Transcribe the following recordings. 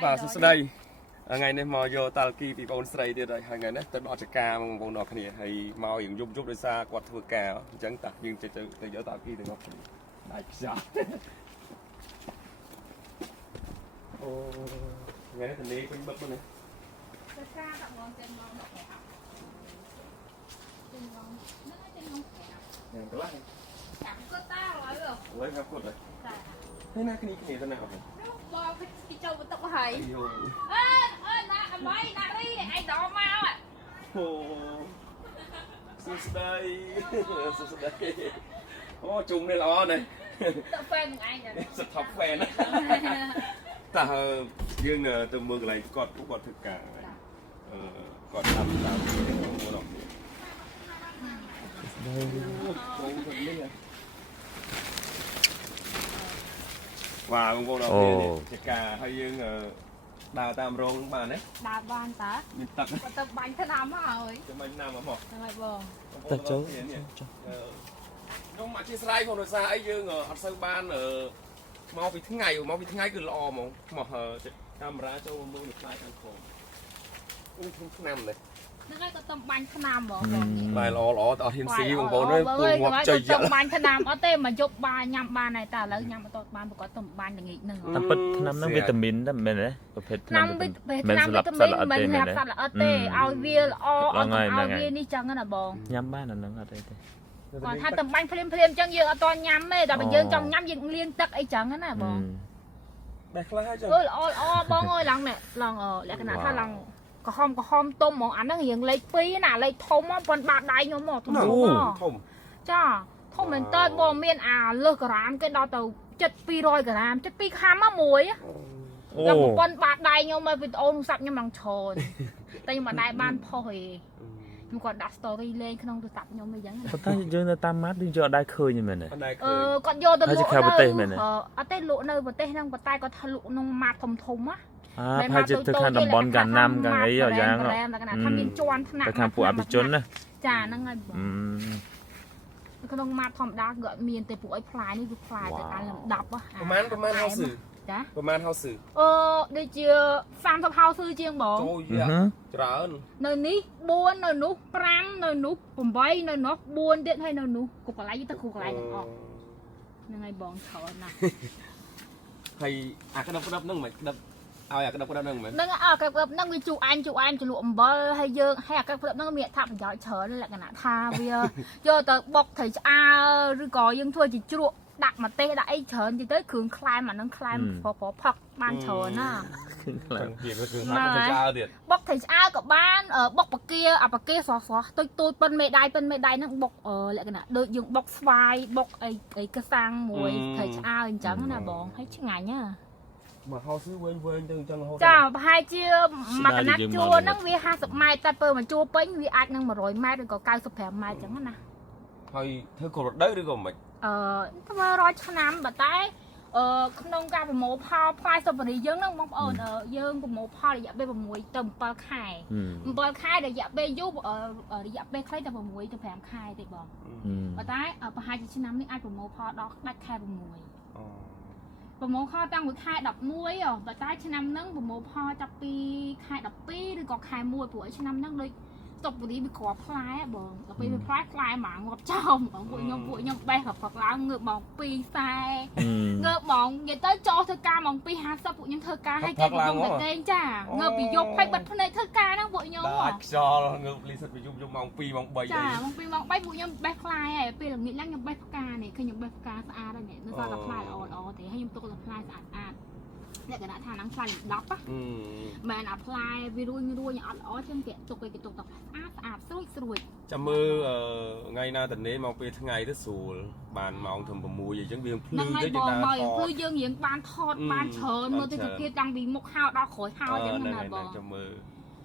và sự đây ngày nay mò vô tao kỳ bị bồn sấy đi rồi hai ngày đấy tới bỏ chả ca mong bồn đỏ kia hay mò những giúp để xa quạt thưa cà chẳng tạt nhưng từ giờ tao kỳ từ ngọc đại sao ngày nay thì đi quên bớt luôn này lấy các cột này thế này cái này thế nào bò cái châu tóc hầy nè mấy nè đi ai đỏ mau à đây chung đây lo này tập fan anh rồi sập thọc fan á ta dương từ mưa lại cọt cũng cọt thực cả cọt làm mua đồng và con nào kia cả hay dương đào tam rong bàn đấy đào bàn ta mình tập tập bánh thế nào mà rồi cái bánh nào mà bỏ rồi bờ tập chấu trong mặt trên slide còn rồi xa ấy dương ở sân ban ở mau vì thứ ngày cứ lo mà camera cho mua được slide càng khổ không nằm này nó có tôm bánh thế nào bỏ bài lo tao thiên sĩ của bố nó cùng ngọc chơi tôm bánh thế nào ở tên mà chụp ba nhâm ba này ta lấy nhâm tôm bánh có tôm bánh để nghỉ nương năm bít năm nó vitamin đó mình đấyประเภท năm vitamin mình hẹp sạch là ở tê ao viên ao viên đi chăng là bò ញ៉ាំបានអាហ្នឹងអត់ទេ còn thay tôm bánh phim chăng dương ở to nhâm ấy đào dương trong nhâm dương liên tắc ấy chăng á bò bong ơi lần nè lần lại cái nào thay lần có hôm tôm món ăn nó hiện lấy pí nè lấy thôm á còn bạc đại nhau mỏ thôm cha thôm mình tới bò miên lơ gram cái đó tàu chất pi rồi gram chất pi khám á muối á gặp một con bạc đại nhau mà vịt ôn sạch nhau bằng tròn tay mà đại ban phơi nhưng còn đặt story lên không tôi tập nhau mới dẫn ប៉ុន្តែយើងនៅតាមម៉ាត់យើងយកដៃឃើញមែនទេ còn vô tôi lụa ở tây lụa nơi bờ tây năng bờ tây có thà lụa nông mạt thùng thùng á ផាច់ទៅខាងតំបន់កាណាំកាំងអីយ៉ាង ทำเป็นจวนថ្នាក់ ទៅខាងពួកអភិជនណា ចាហ្នឹងហើយក្នុងម៉ាត់ធម្មតាក៏មានតែពួកអីផ្លាយនេះគឺផ្លាយទៅអាលំដាប់ហ៎ ប្រហែលហៅស៊ឺ ចា ប្រហែលហៅស៊ឺ ដូចជា30ហៅស៊ឺជាងបង ចូលច្រើន នៅនេះ4នៅនោះ5នៅនោះ8នៅនោះ4ទៀតហើយនៅនោះគ្រប់កន្លែងទៅគ្រប់កន្លែងទាំងអស់ហ្នឹងហើយបងច្រើនណាស់ ហើយអាក្តាប់ហ្នឹងមិនក្តាប់ឲ្យអាក្តាប់ហ្នឹងមិន ហ្នឹងអាក្តាប់ហ្នឹងវាជូអញចលក់អំបិលហើយយើងហើយអាក្តាប់ហ្នឹងមានថាប្រយោជន៍ច្រើនលក្ខណៈថាវាយកទៅបុកត្រីឆ្អើឬក៏យើងធ្វើជាជ្រក់ដាក់ម្ទេសដាក់អីច្រើនទីទៅគ្រឿងខ្លែមអាហ្នឹងខ្លែមផឹកបានច្រើនណា វាគ្រឿងហាត់ត្រីឆ្អើទៀត បុកត្រីឆ្អើក៏បានបុកបកាអាបកាស្រស់ៗទុយប៉ុនមេដៃហ្នឹងបុកលក្ខណៈដូចយើងបុកស្វាយបុកអីកសាំងមួយត្រីឆ្អើអញ្ចឹងណាបងហើយឆ្ងាញ់ណា mà hao sứ quên từ chân haoចាប្រហែលជាមកកណាត់ជួរហ្នឹងវា50ម៉ែត្រតែពេលមកជួរពេញវាអាចនឹង100ម៉ែត្រឬក៏95ម៉ែត្រអញ្ចឹងណា ហើយធ្វើកូរ៉ាដីឬក៏មិន ធ្វើរាល់ឆ្នាំប៉ុន្តែក្នុងការប្រមូលផលផ្លែសុបរីយើងហ្នឹងបងប្អូនយើងប្រមូលផលរយៈពេល6ទៅ7ខែ7ខែរយៈពេលយូររយៈពេលខ្លីតែ6ទៅ5ខែទេបងប៉ុន្តែប្រហែលជាឆ្នាំនេះអាចប្រមូលផលដល់ដាច់ខែ6 ប្រមូលផលតាំងពីខែ11ប៉ុន្តែឆ្នាំហ្នឹងប្រមូលផលចាប់ពីខែ12ឬក៏ខែ1ព្រោះឆ្នាំហ្នឹងដូចសុបរីវាគ្រាប់ផ្លែបងដល់ពេលវាផ្លែមកងាប់ចោលបងពួកខ្ញុំបេះក៏ផឹកឡើងងើបម៉ោង2 40ងើបម៉ោងនិយាយទៅចូលធ្វើការម៉ោង2 50ពួកខ្ញុំធ្វើការឲ្យគេខ្ញុំតែគេចាងើបពីយប់ហើយបិទភ្នែកធ្វើការហ្នឹងពួកខ្ញុំអាចខ្យល់ងើបលីសិតពីយប់ម៉ោង2ម៉ោង3ចាម៉ោង2ម៉ោង3ពួកខ្ញុំបេះផ្លែហើយពេលល្ងាចឡើងខ្ញុំបេះផ្កានេះឃើញខ្ញុំបេះផ្កាស្អាតហើយនេះនៅសល់តែផ្លែល្អទេហើយខ្ញុំទុកតែផ្លែស្អាតលក្ខណៈថាហ្នឹងផ្លែ10មិនអាផ្លែវារួញអត់ល្អចឹងគេទុកតែស្អាតស្រួយចាំមើលថ្ងៃណាតនេមកពេលថ្ងៃទៅស្រួលបានម៉ោងធំ6អញ្ចឹងវាភ្លឺទៅយើងដើរគឺយើងរៀងបានថតបានច្រើនមើលទៅទៀតតាំងពីមុខហៅដល់ក្រោយហៅអញ្ចឹងណាបងចាំមើល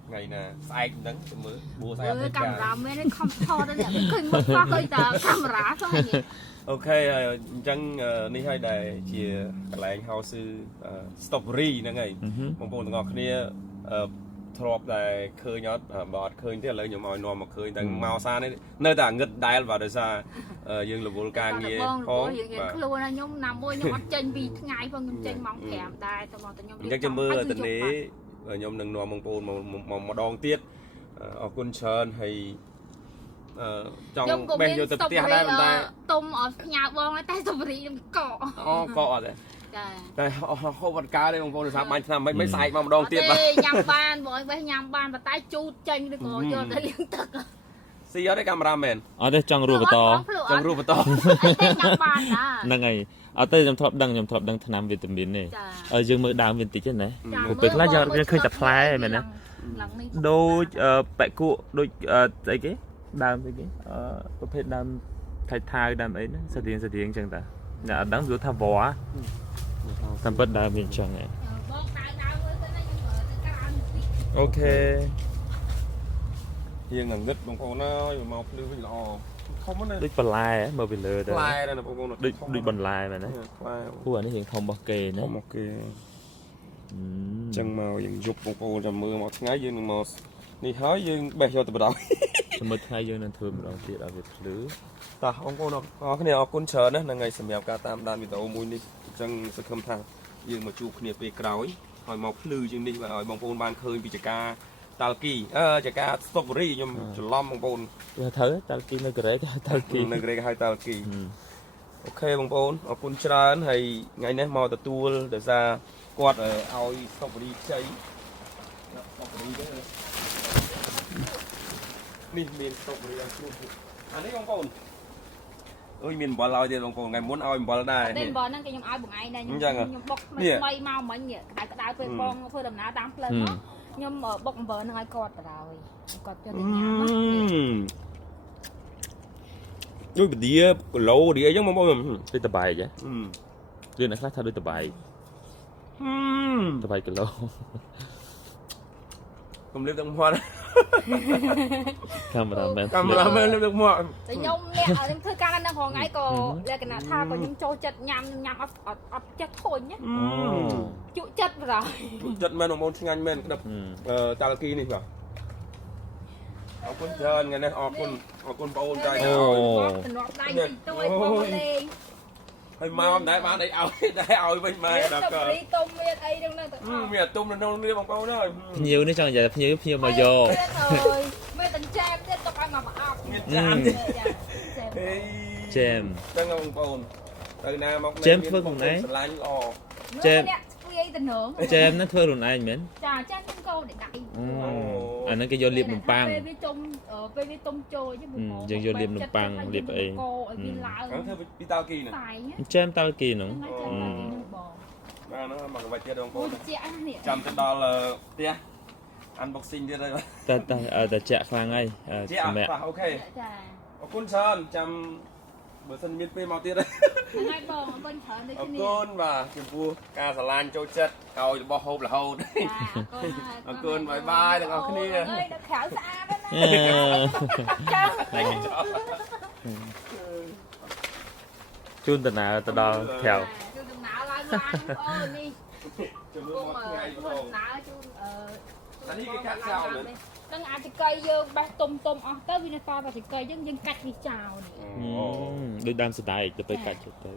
ថ្ងៃណាស្អែកហ្នឹងចាំមើលបួស្អែកកាមេរ៉ាមែនខំថតទៅឃើញមុខសោះឃើញតែកាមេរ៉ាសោះហ្នឹង អូខេអញ្ចឹងនេះហើយដែលជាកន្លែងហៅស៊ឺ strawberry ហ្នឹងហើយបងប្អូនទាំងអស់គ្នា ធ្លាប់តែឃើញអត់បើអត់ឃើញទេឥឡូវខ្ញុំឲ្យនាំមកឃើញតែមកសារនេះនៅតែងឹតដែលបាទដោយសារយើងរវល់ការងារផងបាទខ្លួនខ្ញុំណាមួយខ្ញុំអត់ចេញពីថ្ងៃផងខ្ញុំចេញម៉ោង 5 ដែរតែមកតែខ្ញុំ អញ្ចឹងចាំមើលទៅនេះខ្ញុំនឹងនាំបងប្អូនមកម្ដងទៀតអរគុណច្រើនហើយចង់បេះយកទៅផ្ទះដែរប៉ុន្តែទុំអត់ផ្ញើបងតែសុបរីខ្ញុំកកអូកកអត់ទេតែហូបអត់កើតទេបងប្អូនដោយសារបាញ់ឆ្នាំមិនស្អែកមកម្ដងទៀតបាទញ៉ាំបានបងបេះញ៉ាំបានប៉ុន្តែជូតចេញឬក៏យកទៅលាងទឹកស៊ីអត់ទេកាមេរ៉ាមែនអត់ទេចង់រੂបន្តចង់រੂបន្តញ៉ាំបានហ្នឹងហើយអត់ទេខ្ញុំធ្លាប់ដឹងថ្នាំវីតាមីននេះយើងមើលដើមវាបន្តិចណាពេលខ្លះយើងឃើញតែផ្លែមែនណាដូចបែកគក់ដូចស្អីគេដើមស្អីគេប្រភេទដើមថៃថៅដើមអីណាស្តៀងអញ្ចឹងតាអ្នកអត់ដឹងព្រោះថាវ៉ាតាមពិតដើមវាអញ្ចឹងហ៎បងដើមមើលទៅណាខ្ញុំទៅក្រៅអូខេយើងនឹងងឹតបងប្អូនអើយមកភ្លឺវិញល្អធំណាដូចបន្លែមើលពីលើទៅផ្លែណាបងប្អូនដូចបន្លែមែនណាផ្លែព្រោះអានេះរៀងធំរបស់គេណាធំរបស់គេចឹងមកយើងយប់បងប្អូនចាំមើលមកថ្ងៃយើងនឹងមកនេះហើយយើងបេះយកទៅបដ សម្រាប់ថ្ងៃយើងនឹងធ្វើម្ដងទៀតឲ្យវាភ្លឺតោះបងប្អូនអរគ្នាអរគុណច្រើនណាស់ថ្ងៃសម្រាប់ការតាមដានវីដេអូមួយនេះអញ្ចឹងសង្ឃឹមថាយើងមកជួបគ្នាពេលក្រោយឲ្យមកភ្លឺជាងនេះបាទឲ្យបងប្អូនបានឃើញពីចកាតាល់គីចកាស្តុបរីខ្ញុំច្រឡំបងប្អូនត្រូវតាល់គីនៅកូរ៉េគេហៅតាល់គីនៅកូរ៉េគេហៅតាល់គីអូខេបងប្អូនអរគុណច្រើនហើយថ្ងៃនេះមកទទួលដោយសារគាត់ឲ្យស្តុបរីខ្ចីស្តុបរីនេះមានស្តុបរីឲ្យគ្រូអានេះបងប្អូនអើយមានអំបិលឲ្យទៀតបងប្អូនថ្ងៃមុនឲ្យអំបិលដែរនេះអំបិលហ្នឹងគេខ្ញុំឲ្យបងឯងដែរខ្ញុំបុកថ្មីមកមិញក្តៅពេលបងធ្វើដំណើរតាមផ្លូវមកខ្ញុំបុកអំបិលហ្នឹងឲ្យគាត់បណ្ដោយគាត់យកទៅញ៉ាំដូចបដៀគីឡូឌីអីចឹងបងប្អូនដូចតបាយហ៎លឿនណាស់ខ្លះថាដូចតបាយគីឡូកុំលៀបទឹកមាត់កាមេរ៉ាមែនលៀបទឹកមាត់តែខ្ញុំអ្នកខ្ញុំធ្វើការនៅក្នុងថ្ងៃក៏លក្ខណៈថាក៏ខ្ញុំចូលចិត្តញ៉ាំអត់ចិត្តធុញណាជក់ចិត្តបណ្ដោយជក់ចិត្តមែនបងប្អូនឆ្ងាញ់មែនក្តឹបតាល់គីនេះបាទអរគុណច្រើនថ្ងៃនេះអរគុណបងប្អូនចាយអូតំណប់ដៃទីទួយបងលេងហើយមកមិនដែរបានអីឲ្យវិញម៉ែដល់ក៏រីទុំមានអីក្នុងហ្នឹងទៅមានទុំនៅក្នុងនេះបងប្អូនអើយភ្ញៀវនេះចង់និយាយភ្ញៀវមកយកមានតែចែមទៀតទុកឲ្យមកប្រអប់មានចាមទៀតចែមចឹងបងប្អូនទៅណាមកចែមធ្វើខ្លួនឯងស្រឡាញ់ល្អចែមស្វាយតំណងចែមហ្នឹងធ្វើខ្លួនឯងមែនចាចាខ្ញុំកោដេកដៃអាហ្នឹងគេយកលាបនំប៉័ងពេលវាទុំចូលchứយើងយកលាបនំប៉័ងលាបអីកោឲ្យវាឡើងធ្វើពីតាល់គីហ្នឹងចែមតាល់គីហ្នឹងបាទហ្នឹងមកក្បាច់ទៀតបងប្អូនចាំទៅដល់ផ្ទះ unboxing ទៀតហើយតែចាក់ខ្លាំងហើយសម្រាប់អូខេចាអរគុណច្រើនចាំបើសិនមានពេលមកទៀតហ្នឹងបងអរគុណច្រើនដូចគ្នាអរគុណបាទចំពោះការស្រឡាញ់ចូលចិត្តឲ្យរបស់ហូបរហូតអរគុណបាយបាយទាំងអស់គ្នាអើយដល់ក្រៅស្អាតណាជូនដំណើរទៅដល់ក្រៅជូនដំណើរឡើងឡានអូនេះជំនួសមកថ្ងៃបងដំណើរជូនអានេះគេកាត់ចោលមែននឹងអាចចកៃយើងបេះទុំអស់ទៅវានៅតតែចកៃយើងកាច់វាចោលដូចដើមសដែកទៅពេលកាច់ទៅតែ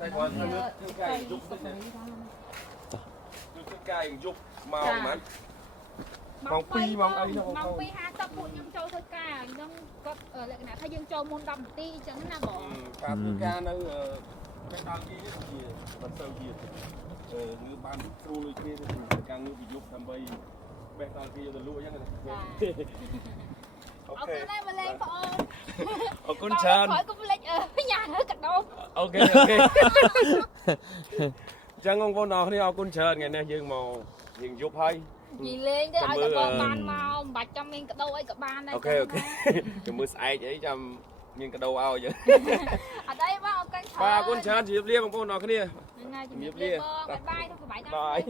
គាត់ធ្វើធ្វើកាយយុបទៅធ្វើកាយយុបមកមិនម៉ោង2ម៉ោងអីហ្នឹងម៉ោង2:50ពួកខ្ញុំចូលធ្វើការអញ្ចឹងគាត់លក្ខណៈថាយើងចូលមុន10នាទីអញ្ចឹងណាបងការធ្វើការនៅពេលដល់ទីនេះជាមិនសូវជាងឺបានគ្រូលុយគ្នាទៅការងើបពីយប់ដើម្បីបេះដល់គេយកទៅលក់អញ្ចឹងណាអូខេអរគុណដែរមកលេងបងអូនអរគុណច្រើនហើយកុំភ្លេចញ៉ាំហើយកដោអូខេចឹងបងប្អូនអរគ្នាអរគុណច្រើនថ្ងៃនេះយើងមកយើងយប់ហើយនិយាយលេងទេឲ្យតែបងបានមកមិនបាច់ចាំមានកដោអីក៏បានដែរអូខេចាំមើលស្អែកអីចាំមានកដោឲ្យយើងអត់អីបងអរគុណច្រើនបាទអរគុណច្រើនជម្រាបលាបងប្អូនអរគ្នាហ្នឹងហើយជម្រាបលាបងបាយបាយទៅបាយបាយ